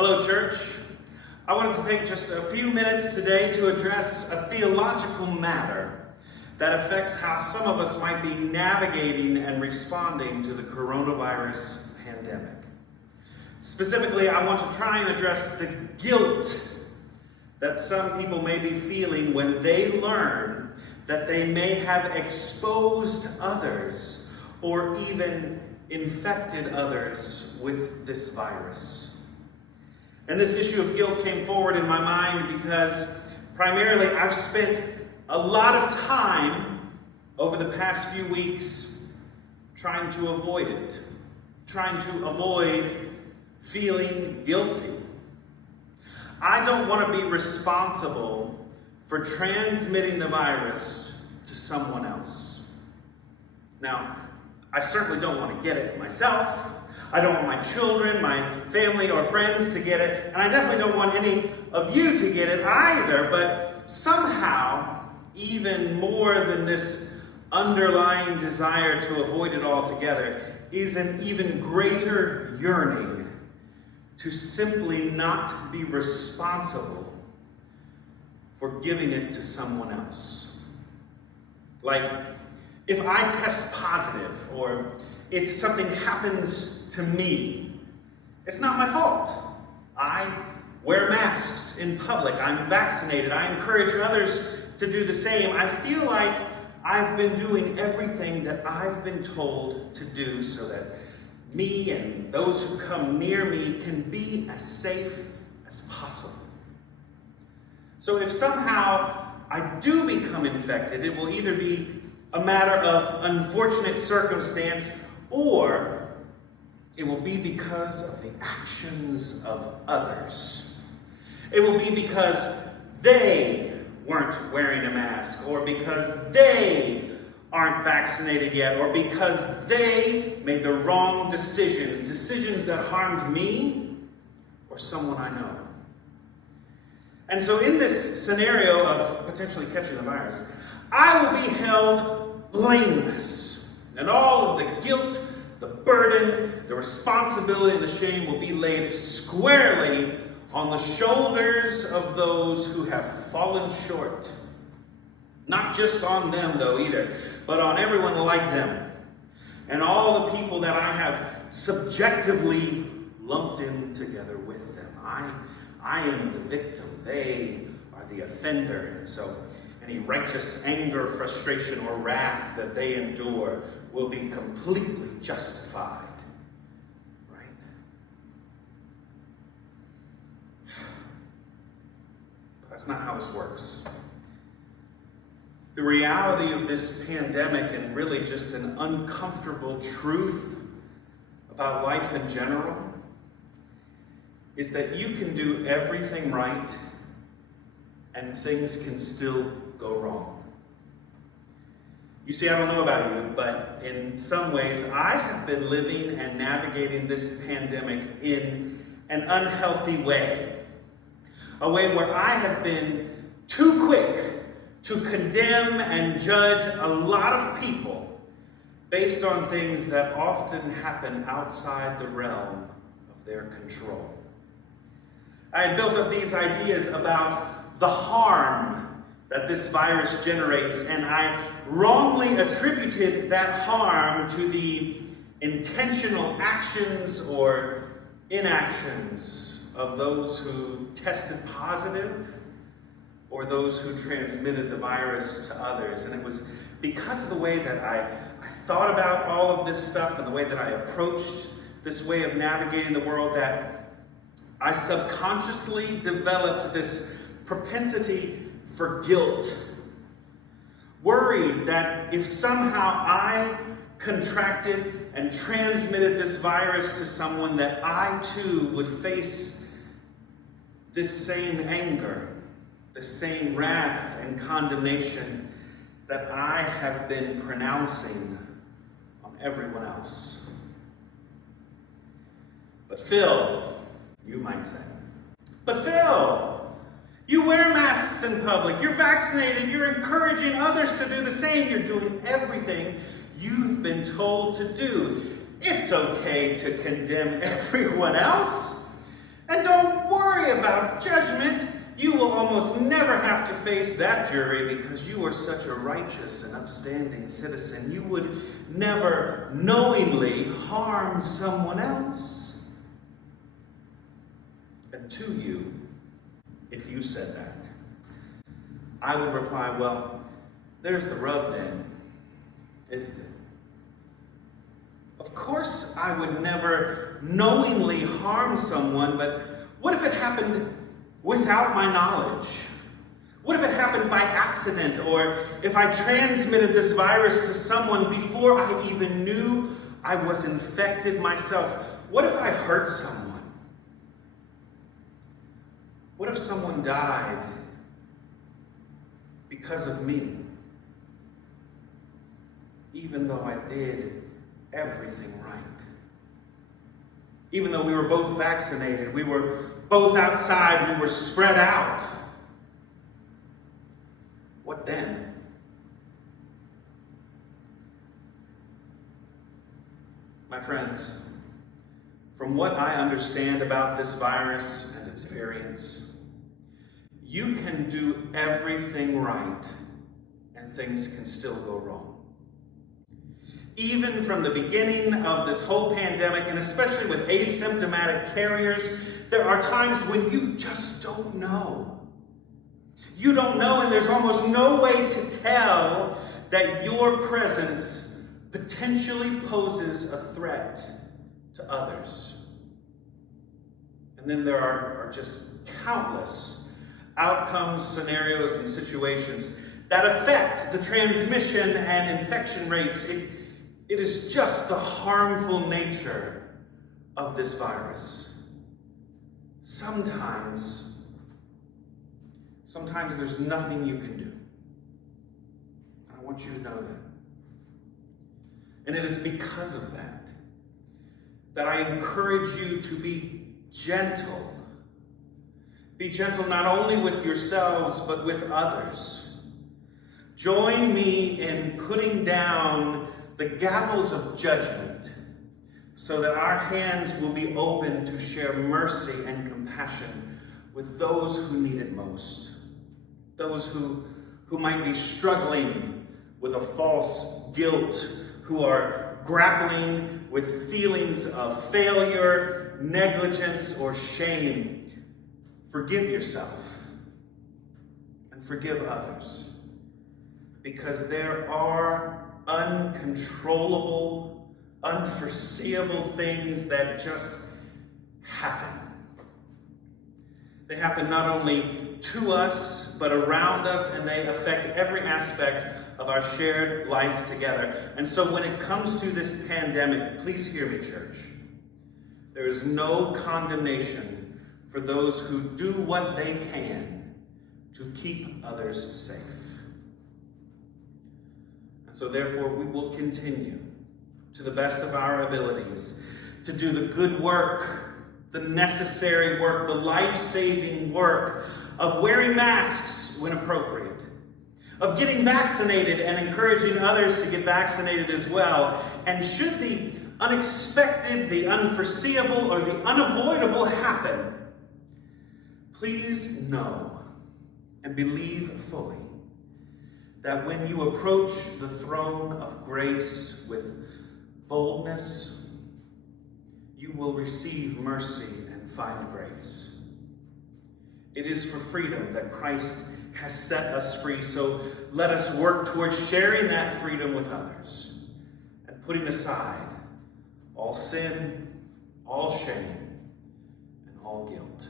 Hello, church. I wanted to take just a few minutes today to address a theological matter that affects how some of us might be navigating and responding to the coronavirus pandemic. Specifically, I want to try and address the guilt that some people may be feeling when they learn that they may have exposed others or even infected others with this virus. And this issue of guilt came forward in my mind because primarily I've spent a lot of time over the past few weeks trying to avoid it, trying to avoid feeling guilty. I don't want to be responsible for transmitting the virus to someone else. Now, I certainly don't want to get it myself. I don't want my children, my family, or friends to get it, and I definitely don't want any of you to get it either, but somehow, even more than this underlying desire to avoid it altogether, is an even greater yearning to simply not be responsible for giving it to someone else. Like, if I test positive, or if something happens to me, it's not my fault. I wear masks in public. I'm vaccinated. I encourage others to do the same. I feel like I've been doing everything that I've been told to do so that me and those who come near me can be as safe as possible. So if somehow I do become infected, it will either be a matter of unfortunate circumstance, or it will be because of the actions of others. It will be because they weren't wearing a mask, or because they aren't vaccinated yet, or because they made the wrong decisions that harmed me or someone I know. And so in this scenario of potentially catching the virus, I will be held blameless, and all of the guilt, the burden, the responsibility, and the shame will be laid squarely on the shoulders of those who have fallen short. Not just on them, though, either, but on everyone like them, and all the people that I have subjectively lumped in together with them. I am the victim. They are the offender. And so any righteous anger, frustration, or wrath that they endure will be completely justified. Right? But that's not how this works. The reality of this pandemic, and really just an uncomfortable truth about life in general, is that you can do everything right and things can still go wrong. You see, I don't know about you, but in some ways I have been living and navigating this pandemic in an unhealthy way. A way where I have been too quick to condemn and judge a lot of people based on things that often happen outside the realm of their control. I had built up these ideas about the harm that this virus generates, and I wrongly attributed that harm to the intentional actions or inactions of those who tested positive or those who transmitted the virus to others. And it was because of the way that I thought about all of this stuff and the way that I approached this way of navigating the world that I subconsciously developed this propensity for guilt. Worried that if somehow I contracted and transmitted this virus to someone, that I too would face this same anger, the same wrath and condemnation that I have been pronouncing on everyone else. But Phil, you might say, but Phil, you wear masks in public, you're vaccinated, you're encouraging others to do the same, you're doing everything you've been told to do. It's okay to condemn everyone else. And don't worry about judgment. You will almost never have to face that jury because you are such a righteous and upstanding citizen. You would never knowingly harm someone else. And to you, if you said that, I would reply, well, there's the rub then, isn't it? Of course I would never knowingly harm someone, but what if it happened without my knowledge? What if it happened by accident, or if I transmitted this virus to someone before I even knew I was infected myself? What if I hurt someone? What if someone died because of me, even though I did everything right? Even though we were both vaccinated, we were both outside, we were spread out. What then? My friends, from what I understand about this virus and its variants, you can do everything right and things can still go wrong. Even from the beginning of this whole pandemic, and especially with asymptomatic carriers, there are times when you just don't know. You don't know, and there's almost no way to tell that your presence potentially poses a threat to others. And then there are just countless outcomes, scenarios, and situations that affect the transmission and infection rates. It is just the harmful nature of this virus. Sometimes there's nothing you can do. I want you to know that. And it is because of that I encourage you to be gentle. Be gentle not only with yourselves, but with others. Join me in putting down the gavels of judgment so that our hands will be open to share mercy and compassion with those who need it most. Those who might be struggling with a false guilt, who are grappling with feelings of failure, negligence, or shame. Forgive yourself and forgive others, because there are uncontrollable, unforeseeable things that just happen. They happen not only to us, but around us, and they affect every aspect of our shared life together. And so when it comes to this pandemic, please hear me, church. There is no condemnation for those who do what they can to keep others safe. And so therefore, we will continue to the best of our abilities to do the good work, the necessary work, the life-saving work of wearing masks when appropriate, of getting vaccinated and encouraging others to get vaccinated as well. And should the unexpected, the unforeseeable, or the unavoidable happen, please know and believe fully that when you approach the throne of grace with boldness, you will receive mercy and find grace. It is for freedom that Christ has set us free, so let us work towards sharing that freedom with others and putting aside all sin, all shame, and all guilt.